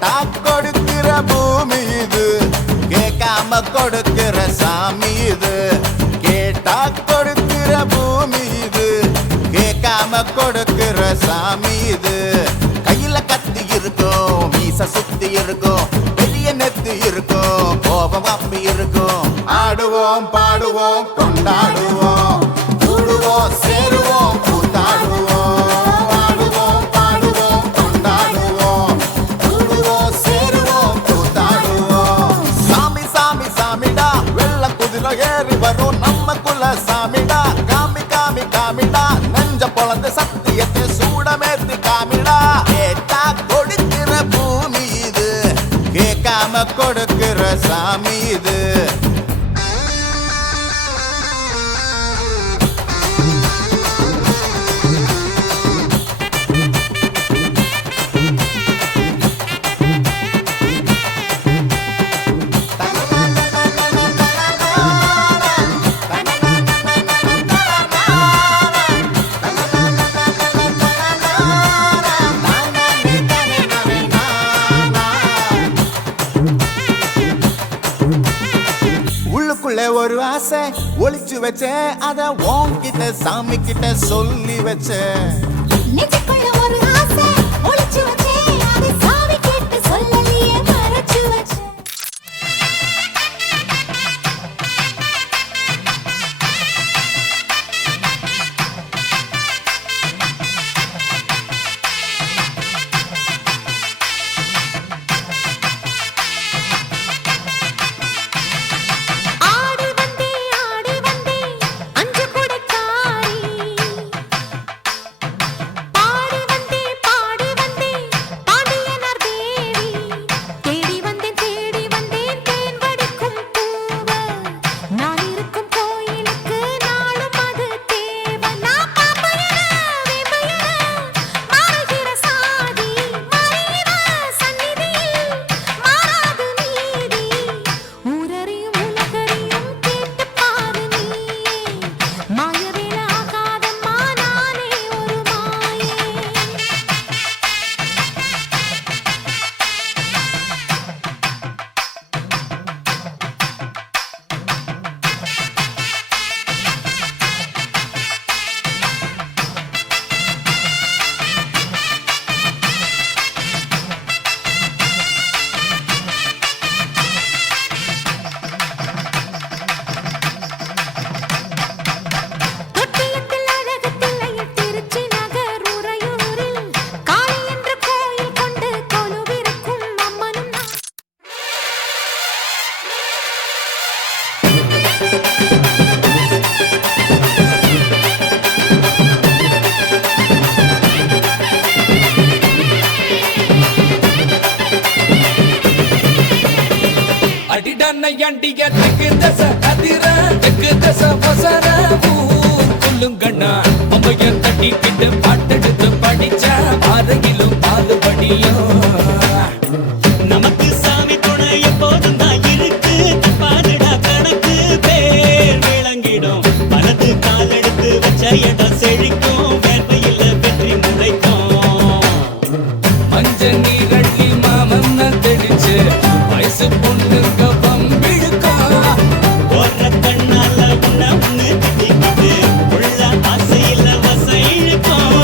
கேட்டா கொடுக்கிற பூமி இது, கேட்காம கொடுக்கிற சாமி இது. கேட்டா கொடுக்கிற பூமி இது, கேட்காம கொடுக்கிற சாமி இது. கையில கத்தி இருக்கும், மீச சுத்தி இருக்கும், பெரிய நெத்தி இருக்கும், கோபம் அப்பி இருக்கும். ஆடுவோம் பாடுவோம் கொண்டாடுவோம், கூடுவோம் சேருவோம் கூத்தாடுவோம். ஆடுவோம் பாடுவோம் கொண்டாடுவோம், கூடுவோம் சேருவோம் கூத்தாடுவோம். சாமி சாமி சாமிடா, வெள்ள குதிரை ஏறி வரும் நம்ம குல சாமிடா. காமி காமி காமிடா, நெஞ்ச பொழந்த சத்தியத்தை சூடமேத்தி காமிடா. கேட்டா கொடுக்கிற பூமி இது, கேட்காம கொடுக்கிற சாமி இது. உள்ளுக்குள்ள ஒரு ஆசை ஒளிச்சு வச்சேன், அத உன்கிட்ட சாமி கிட்ட சொல்லி வச்சேன். நெஞ்சுக்குள்ள ஒரு ஆசை ஒளிச்சு வச்சேன், அதை சாமி கிட்ட சொல்லலையே மறைச்சு வச்சேன். அடிய தெக்கு தச அதிர தெக்கு தச வசர குள்ளுங்கண்ணா அம்மைய தட்டிக்கிட்டு பாட்டெடுத்து படிச்ச அருகிலும் பாலுபடியும் நமக்கு சாமி துணை எப்போதும் தான் இருக்கு. தப்பாதுடா கணக்கு பேர் விளங்கிடும். வலது கால் எடுத்து வச்ச இடம் செழிக்கும். வேர்வையில் வெற்றி முளைக்கும். மஞ்ச நீரள்ளி மாமன்ன தெளிச்சு வயசு பொண்ணுங்க பம்பிழுக்கும். ஒரு கண்ணால உன்னை திட்டிக்கிட்டு உள்ள ஆசையில வசம் இழுக்கும்.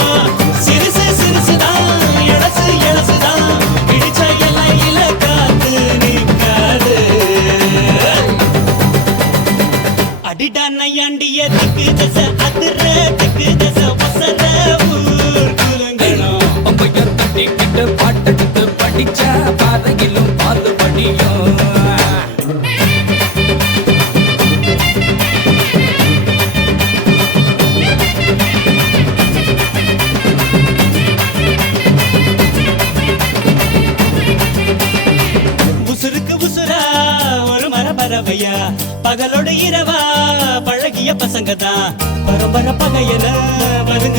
சிறுசு சிறுசுதான் எழசு எழசுதான் இடிச்ச இலையில காத்து நிற்காது. அடிடா நையாண்டிய திக்கு தசை அதிர திக்கு தசை வசர ஊர் குலுங்கணும். அம்மைய தட்டிக்கிட்டு பாட்டெடுத்து படிச்ச பாதையிலும் பாலுபடியும் உசுருக்கு உசுரா ஒரு மரபரவையா பகலோட இரவா பழகிய பசங்க தான் பரம்பர பகையன வருங்க